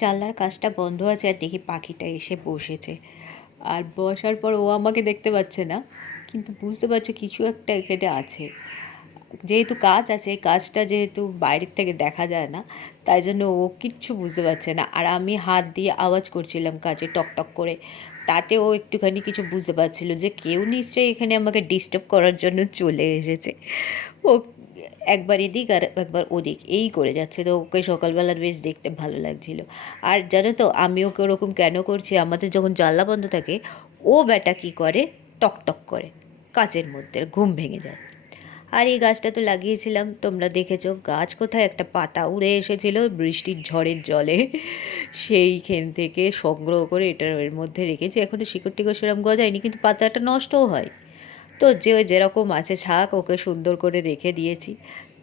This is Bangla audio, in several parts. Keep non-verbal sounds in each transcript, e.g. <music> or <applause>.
জানলার কাজটা বন্ধ আছে আর দেখি পাখিটা এসে বসেছে। আর বসার পর ও আমাকে দেখতে পাচ্ছে না, কিন্তু বুঝতে পারছে কিছু একটা এখানে আছে। যেহেতু কাজ আছে কাজটা যেহেতু বাইরের থেকে দেখা যায় না, তাই জন্য ও কিচ্ছু বুঝতে পারছে না। আর আমি হাত দিয়ে আওয়াজ করছিলাম কাজে টক টক করে, তাতে ও একটুখানি কিছু বুঝতে পারছিল যে কেউ নিশ্চয়ই এখানে আমাকে ডিস্টার্ব করার জন্য চলে এসেছে। ও একবার এদিক আর একবার ওদিক। এই করে যাচ্ছে। তো ওকে সকালবেলা বেশ দেখতে ভালো লাগছিল। আর জানো তো, আমি ওকে ওরকম কেন করছি? আমাদের যখন জানলা বন্ধ থাকে, ও ব্যাটা কী করে? টক টক করে। কাচের মধ্যে, ঘুম ভেঙে যায়। আর এই গাছটা তো লাগিয়েছিলাম। তোমরা দেখেছ, গাছ কোথায়? একটা পাতা উড়ে এসেছিল বৃষ্টির ঝড়ের জলে। সেইখান থেকে সংগ্রহ করে এটার মধ্যে রেখেছি। এখনও শিকড় টিকড় সেরকম গজায়নি, কিন্তু পাতাটা নষ্টও হয়। তো যে যেরকম আছে ছাক ওকে সুন্দর করে রেখে দিয়েছি।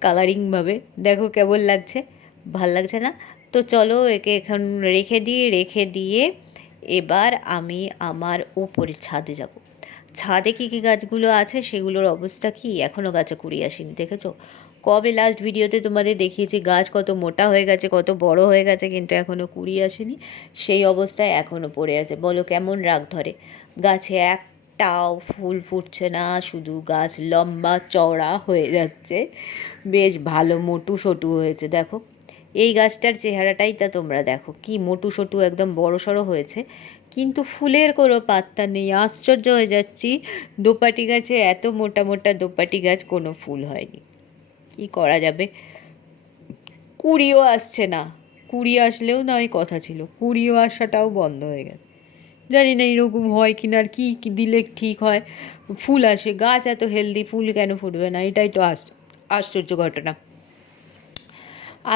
কালারিংভাবে দেখো কেমন লাগছে? ভালো লাগছে না? তো চলো একে এখন রেখে দিয়ে রেখে দিয়ে এবার আমি আমার উপরের ছাদে যাব। ছাদে কী কী গাছগুলো আছে সেগুলোর অবস্থা কি? এখনও গাছে কুড়ি আসেনি, দেখেছ? কবে লাস্ট ভিডিওতে তোমাদের দেখিয়েছি, গাছ কত মোটা হয়ে গেছে, কত বড় হয়ে গেছে, কিন্তু এখনও কুড়ি আসেনি। সেই অবস্থায় এখনও পড়ে আছে। বলো কেমন রাগ ধরে? গাছে একটাও ফুল ফুটছে না, শুধু গাছ লম্বা চওড়া হয়ে যাচ্ছে। বেশ ভালো মোটু সটু হয়েছে, দেখো। এই গাছটার চেহারাটাই তা তোমরা দেখো, কি মোটু সটু, একদম বড় সড়ো হয়েছে। কিন্তু ফুলের কোনো পাত্তা নেই, আশ্চর্য হয়ে যাচ্ছি, দোপাটি গাছে এত মোটা মোটা দোপাটি গাছ কোনো ফুল হয়নি। কি করা যাবে? কুড়িও আসছে না, কুড়ি আসলেও নয় কথা ছিল, কুড়িও আসাটাও বন্ধ হয়ে গেছে। জানি না এরকম হয় কি না, আর কী কী দিলে ঠিক হয়। ফুল আসে, গাছ এত হেলদি ফুল কেন ফুটবে না? এটাই তো আশ্চর্য ঘটনা।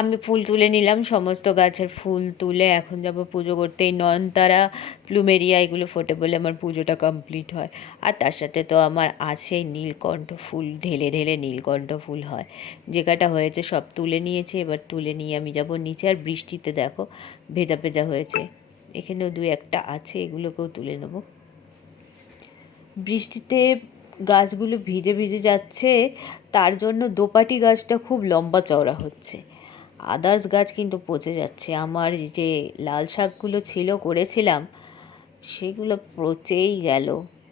আমি ফুল তুলে নিলাম, সমস্ত গাছের ফুল তুলে এখন যাব পুজো করতে। এই নয়নতারা, প্লুমেরিয়া, এগুলো ফোটে বলে আমার পুজোটা কমপ্লিট হয়। আর তার সাথে তো আমার আছে নীলকণ্ঠ ফুল, ঢেলে ঢেলে নীলকণ্ঠ ফুল হয়। যে কাটা হয়েছে সব তুলে নিয়েছে, এবার তুলে নিয়ে আমি যাব নিচে। আর বৃষ্টিতে দেখো, ভেজা ভেজা হয়েছে। এখানেও দু একটা আছে, এগুলোকেও তুলে নেব। বৃষ্টিতে গাছগুলো ভিজে ভিজে যাচ্ছে, তার জন্য দোপাটি গাছটা খুব লম্বা চওড়া হচ্ছে। আদার্স গাছ কিন্তু পচে যাচ্ছে। আমার যে লাল শাকগুলো ছিল, করেছিলাম, সেগুলো পচেই গেল।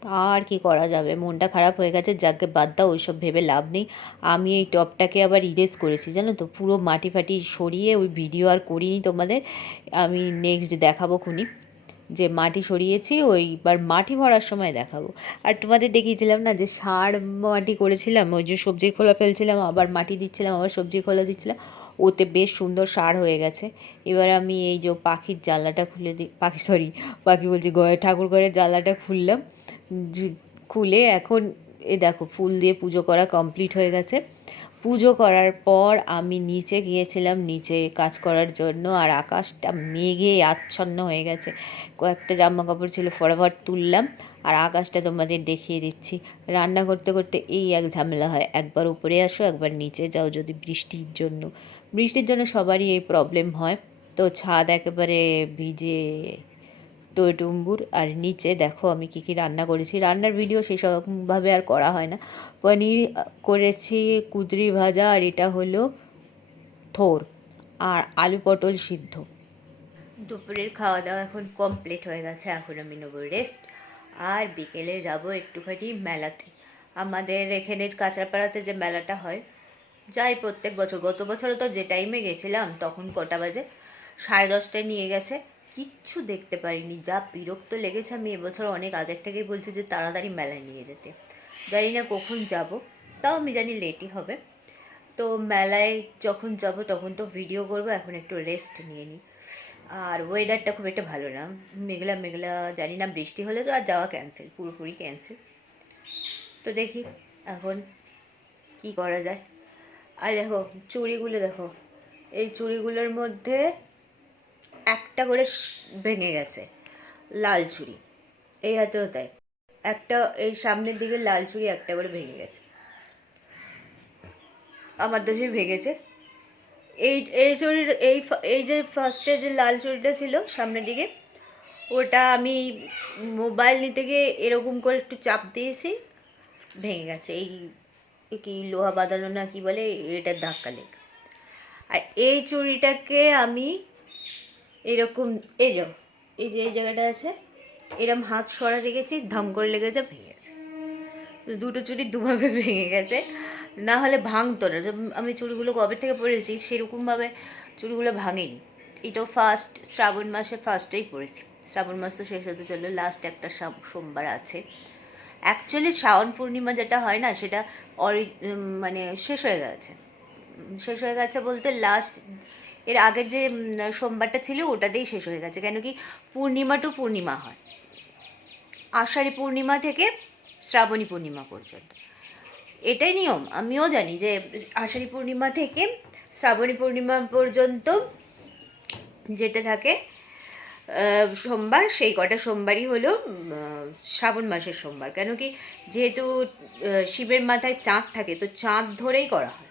আর কি করা যাবে? মনটা খারাপ হয়ে গেছে, যাকে বাদ দাও, ওইসব ভেবে লাভ নেই। আমি এই টপটাকে আবার ইরেজ করেছি, জানো তো? পুরো মাটি ফাটি সরিয়ে ওই ভিডিও আর করিনি তোমাদের। আমি নেক্সট দেখাবো খুনি। যে মাটি সরিয়েছি, ওইবার মাটি ভরার সময় দেখাবো। আর তোমাদের দেখিয়েছিলাম না যে সার মাটি করেছিলাম, ওই যে সবজির খোলা ফেলছিলাম, আবার মাটি দিচ্ছিলাম, আবার সবজির খোলা দিচ্ছিলাম। ওতে বেশ সুন্দর সার হয়ে গেছে। এবার আমি এই যে পাখির জানলাটা খুলে দিই পাখি সরি পাখি বলছি ঠাকুর ঘরের জানলাটা খুললাম। খুলে এখন, এ দেখো, ফুল দিয়ে পুজো করা কমপ্লিট হয়ে গেছে। পুজো করার পর আমি নিচে গিয়েছিলাম, নিচে কাজ করার জন্য, আর আকাশটা মেঘে আচ্ছন্ন হয়ে গেছে। কয়েকটা জামা কাপড় ছিল, ফটাফট তুললাম, আর আকাশটা তোমাদের দেখিয়ে দিচ্ছি। রান্না করতে করতে এই এক ঝামেলা হয়, একবার উপরে আসো, একবার নিচে যাও, যদি বৃষ্টির জন্য। বৃষ্টির জন্য সবারই এই প্রবলেম হয়। তো ছাদ একেবারে ভিজে টইটুম্বুর আর নিচে দেখো আমি কী কী রান্না করেছি। রান্নার ভিডিও সেসবভাবে আর করা হয় না। পনির করেছি, কুদরি ভাজা আর এটা হলো থোর আর আলু পটল সিদ্ধ। দুপুরের খাওয়া দাওয়া এখন কমপ্লিট হয়ে গেছে। এখন আমি নেব রেস্ট আর বিকেলে যাব একটুখানি মেলাতে। আমাদের এখানের কাঁচাপাড়াতে যে মেলাটা হয়, যাই প্রত্যেক বছর, গত বছরও তো যে টাইমে গেছিলাম, তখন কটা বাজে? সাড়ে দশটায় নিয়ে গেছে। কিচ্ছু দেখতে পারিনি। যা বিরক্ত লেগেছে আমি এবছর অনেক আগের থেকেই বলছি যে তাড়াতাড়ি মেলায় নিয়ে যেতে। জানি না কখন যাব, তাও আমি জানি লেটই হবে। তো মেলায় যখন যাব তখন তো ভিডিও করব, এখন একটু রেস্ট নিয়ে নিই। আর ওয়েদারটা খুব একটা ভালো না। মেঘলা মেঘলা, জানি না বৃষ্টি হলে তো আর যাওয়া ক্যান্সেল পুরোপুরি ক্যান্সেল তো দেখি এখন কি করা যায়। আর দেখো, চুড়িগুলো দেখো। এই চুড়িগুলোর মধ্যে একটা করে ভেঙে গেছে, লাল চুড়ি এই হাতেও তাই। একটা এই সামনের দিকে লাল চুড়ি একটা করে ভেঙে গেছে। আমার দোষেই ভেঙেছে। এই এই চুড়ির এই এই যে ফার্স্টে যে লাল চুড়িটা ছিল সামনের দিকে, ওটা আমি মোবাইল নিতে গিয়ে এরকম করে একটু চাপ দিয়েছি, ভেঙে গেছে। এই কি লোহা বাঁধানো না কি বলে, এটার ধাক্কা লেগে। আর এই চুড়িটাকে আমি এরকম, এই যে এই যে, এই জায়গাটা আছে এরকম হাত সরা রেখেছি, ধাম করে লেগেছে, ভেঙে গেছে। দুটো চুড়ি দুভাবে <laughs> ভেঙে গেছে। না হলে ভাঙতো না। আমি চুড়িগুলো কবে থেকে পরেছি, সেরকমভাবে চুড়িগুলো ভাঙেনি। এটাও ফার্স্ট শ্রাবণ মাসে ফার্স্টেই পড়েছি শ্রাবণ মাস তো শেষ হতে চলল লাস্ট একটা সোমবার আছে। অ্যাকচুয়ালি শ্রাবণ পূর্ণিমা যেটা হয় না, সেটা অরি মানে শেষ হয়ে গেছে। শেষ হয়ে গেছে বলতে লাস্ট এর আগের যে সোমবারটা ছিল ওটাতেই শেষ হয়ে গেছে। কেন কি পূর্ণিমা টু পূর্ণিমা হয়। আষাঢ়ী পূর্ণিমা থেকে শ্রাবণী পূর্ণিমা পর্যন্ত। এটাই নিয়ম। আমিও জানি যে, আষাঢ়ী পূর্ণিমা থেকে শ্রাবণী পূর্ণিমা পর্যন্ত যেটা থাকে সোমবার, সেই কটা সোমবারই হলো শ্রাবণ মাসের সোমবার। কেন কি, যেহেতু শিবের মাথায় চাঁদ থাকে, তো চাঁদ ধরেই করা হয়।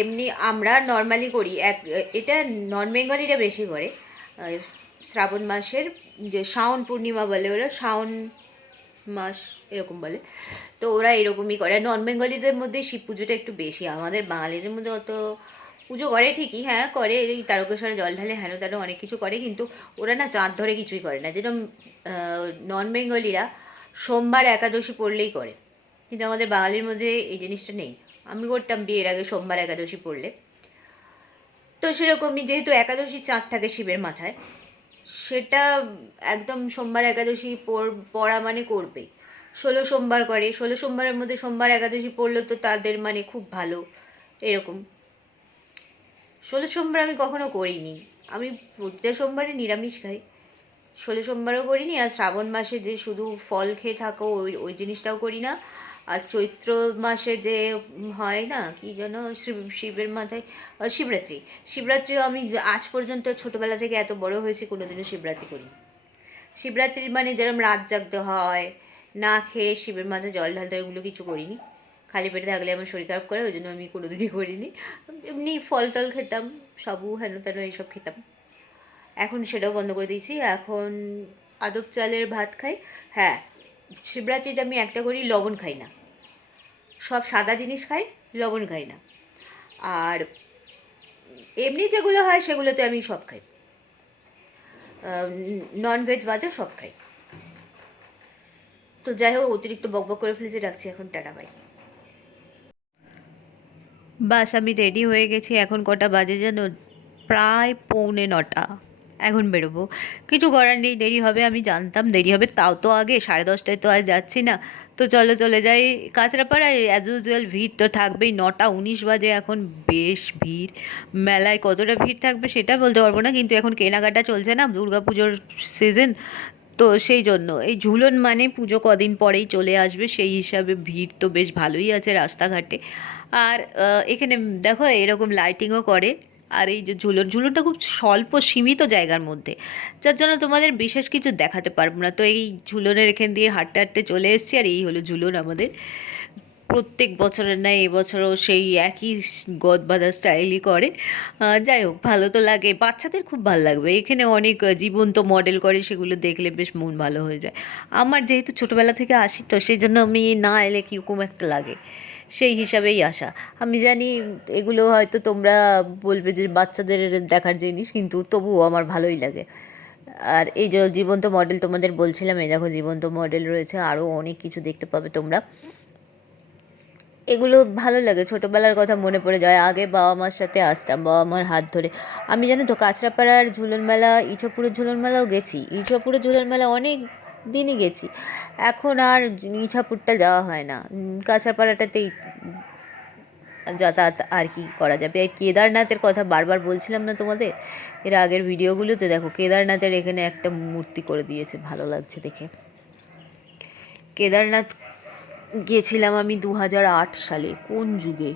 এমনি আমরা নর্মালি করি, এক, এটা নন বেঙ্গলিরা বেশি করে। শ্রাবণ মাসের যে শাওন পূর্ণিমা বলে, ওরা শাওন মাস এরকম বলে। তো ওরা এরকমই করে। নন বেঙ্গলিদের মধ্যে শিব পুজোটা একটু বেশি। আমাদের বাঙালিদের মধ্যে অত পুজো করে ঠিকই হ্যাঁ করে এই তারকেশ্বরে জল ঢালে হেন তেন অনেক কিছু করে, কিন্তু ওরা না চাঁদ ধরে কিছুই করে না। যেরকম নন বেঙ্গলিরা সোমবার একাদশী পড়লেই করে। কিন্তু আমাদের বাঙালির মধ্যে এই জিনিসটা নেই। আমি করতাম বিয়ের আগে, সোমবার একাদশী পড়লে। তো সেরকমই যেহেতু একাদশী চাঁদ থাকে শিবের মাথায়, সেটা একদম সোমবার একাদশী পড়- মানে করবেই। ষোলো সোমবার করে, ষোলো সোমবারের মধ্যে সোমবার একাদশী পড়লে তো তাদের মানে খুব ভালো, এরকম। ষোলো সোমবার আমি কখনো করিনি। আমি প্রতিটা সোমবারে নিরামিষ খাই। ষোলো সোমবারও করিনি আর শ্রাবণ মাসে যে শুধু ফল খেয়ে থাকো, ওই ওই জিনিসটাও করি না। আর চৈত্র মাসে যে হয় না, কি যেন শিব- শিবের মাথায় শিবরাত্রি। শিবরাত্রিও আমি আজ পর্যন্ত ছোটোবেলা থেকে এত বড় হয়েছে, কোনোদিনও শিবরাত্রি করি শিবরাত্রি মানে যেরকম রাত জাগতে হয়, না খেয়ে শিবের মাথায় জল ঢালতে হয়, ওগুলো কিছু করিনি। খালি পেটে থাকলে আমার শরীর খারাপ করে ওই জন্য আমি কোনোদিনই করিনি। এমনি ফল টল খেতাম, সবু, হেন তেন এইসব খেতাম। এখন সেটাও বন্ধ করে দিয়েছি। এখন আদব চালের ভাত খাই। হ্যাঁ শিবরাত্রিতে আমি একটা করি, লবণ খাই না। সব সাদা জিনিস খাই, লবণ খাই না। আর এমনি যেগুলো হয় সেগুলোতে আমি সব খাই। নন ভেজ বাদে সব খাই। তো যাই হোক, অতিরিক্ত বকবক করে ফেলেছি, রাখছি এখন, টাটা বাই বাস, আমি রেডি হয়ে গেছি, এখন কটা বাজে যেন প্রায় পৌনে নটা। এখন বেরোবো। কিছু করার নেই, দেরি হবে, আমি জানতাম, দেরি হবে, তাও তো আগে, সাড়ে দশটায় তো আজ যাচ্ছি না। তো চলো চলে যাই কাঁচরাপাড়ায়। অ্যাজ ইউজুয়াল ভিড় তো থাকবেই। নটা উনিশ বাজে এখন, বেশ ভিড়। মেলায় কতটা ভিড় থাকবে সেটা বলতে পারব না, কিন্তু এখন কেনাকাটা চলছে না, দুর্গা পুজোর সিজন তো সেই জন্য, এই ঝুলন মানে পুজো কদিন পরেই চলে আসবে, সেই হিসাবে ভিড় তো বেশ ভালোই আছে রাস্তাঘাটে। আর এখানে, দেখো, এরকম লাইটিংও করে। আর এই যে ঝুলন ঝুলনটা খুব স্বল্প, সীমিত জায়গার মধ্যে। যার জন্য তোমাদের বিশেষ কিছু দেখাতে পারব না। তো এই ঝুলনের এখান দিয়ে হাঁটতে হাঁটতে চলে এসেছি আর এই হলো ঝুলন আমাদের। প্রত্যেক বছরের ন্যায় এবছরও সেই একই গদবাদা স্টাইলই করে। যাই হোক, ভালো তো লাগে। বাচ্চাদের খুব ভালো লাগবে। এখানে অনেক জীবন্ত মডেল করে, সেগুলো দেখলে বেশ মন ভালো হয়ে যায়। আমার যেহেতু ছোটোবেলা থেকে আসি, তো সেই জন্য আমি না এলে কীরকম একটা লাগে। সেই হিসাবেই আসা। আমি জানি এগুলো হয়তো তোমরা বলবে যে বাচ্চাদের দেখার জিনিস, কিন্তু তবুও আমার ভালোই লাগে। আর এই যে জীবন্ত মডেল তোমাদের বলছিলাম, এই দেখো জীবন্ত মডেল রয়েছে আরও অনেক কিছু দেখতে পাবে তোমরা। এগুলো ভালো লাগে, ছোটোবেলার কথা মনে পড়ে যায়, আগে বাবা মার সাথে আসতাম বাবা মার হাত ধরে। আমি জানো তো, কাঁচরাপাড়ার ঝুলন মেলা ইছাপুরের ঝুলন মেলাও গেছি। ইছাপুরের ঝুলন মেলা অনেক দিনই গেছি। এখন আর ইছাপুরটা যাওয়া হয় না। উম, কাঁচরাপাড়াটাতেই যাতায়াত আর কি করা যাবে। এই কেদারনাথের কথা বারবার বলছিলাম না তোমাদের? এর আগের ভিডিওগুলোতে দেখো কেদারনাথের এখানে একটা মূর্তি করে দিয়েছে ভালো লাগছে দেখে। কেদারনাথ গিয়েছিলাম আমি দু হাজার আট সালে কোন যুগে?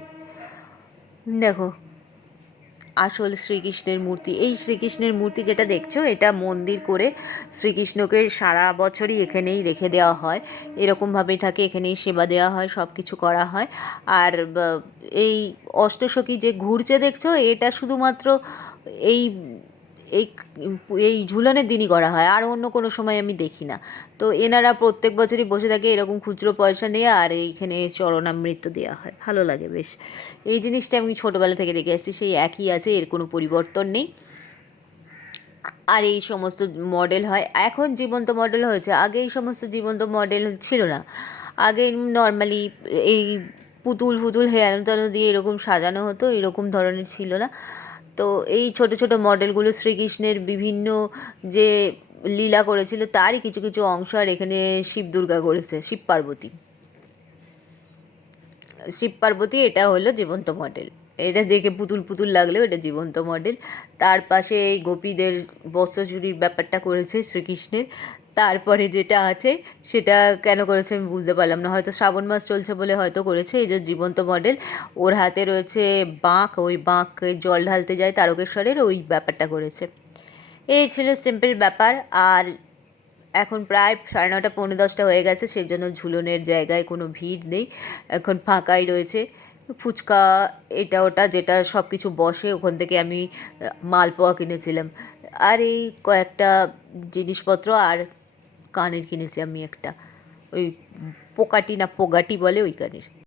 দেখো আসল শ্রীকৃষ্ণের মূর্তি। এই শ্রীকৃষ্ণের মূর্তি যেটা দেখছ, এটা মন্দির করে শ্রীকৃষ্ণকে সারা বছরই এখানেই রেখে দেওয়া হয়। এরকমভাবেই থাকে, এখানেই সেবা দেওয়া হয় সব কিছু করা হয়। আর এই অষ্টসখী যে ঘুরছে দেখছ, এটা শুধুমাত্র এই এই এই ঝুলনের দিনই করা হয়, আর অন্য কোনো সময় আমি দেখি না। তো এনারা প্রত্যেক বছরই বসে থাকে এরকম খুচরো পয়সা নিয়ে, আর এইখানে চরণামৃত দেওয়া হয়। ভালো লাগে বেশ। এই জিনিসটা আমি ছোটোবেলা থেকে দেখে আসছি সেই একই আছে, এর কোনো পরিবর্তন নেই। আর এই সমস্ত মডেল হয়। এখন জীবন্ত মডেল হয়েছে। আগে এই সমস্ত জীবন্ত মডেল ছিল না। আগে নর্মালি এই পুতুল ফুতুল হেয়ানো তেনো দিয়ে এরকম সাজানো হতো, এরকম ধরনের ছিল না। তো এই ছোট ছোট মডেলগুলো শ্রীকৃষ্ণের বিভিন্ন যে লীলা করেছিল, তারই কিছু কিছু অংশ আর এখানে শিব দুর্গা করেছে, শিব পার্বতী। শিব পার্বতী এটা হলো জীবন্ত মডেল। এটা দেখে পুতুল পুতুল লাগলেও এটা জীবন্ত মডেল। তার পাশে এই গোপীদের বস্ত্র চুরির ব্যাপারটা করেছে শ্রীকৃষ্ণের। তারপরে যেটা আছে, সেটা কেন করেছে আমি বুঝতে পারলাম না। হয়তো শ্রাবণ মাস চলছে বলে হয়তো করেছে। এই যে জীবন্ত মডেল, ওর হাতে রয়েছে বাঁক, ওই বাঁক জল ঢালতে যায় তারকেশ্বরের, ওই ব্যাপারটা করেছে। এই ছিল সিম্পল ব্যাপার। আর এখন প্রায় সাড়ে নটা পৌনে দশটা হয়ে গেছে সেই জন্য ঝুলনের জায়গায় কোনো ভিড় নেই। এখন ফাঁকাই রয়েছে। ফুচকা, এটা, ওটা, যেটা সব কিছু বসে ওখান থেকে আমি মালপোয়া কিনেছিলাম। আর এই কয়েকটা জিনিসপত্র আর কানের কিনেছি আমি একটা। ওই পোকাটি না পোগাটি বলে ওই কানের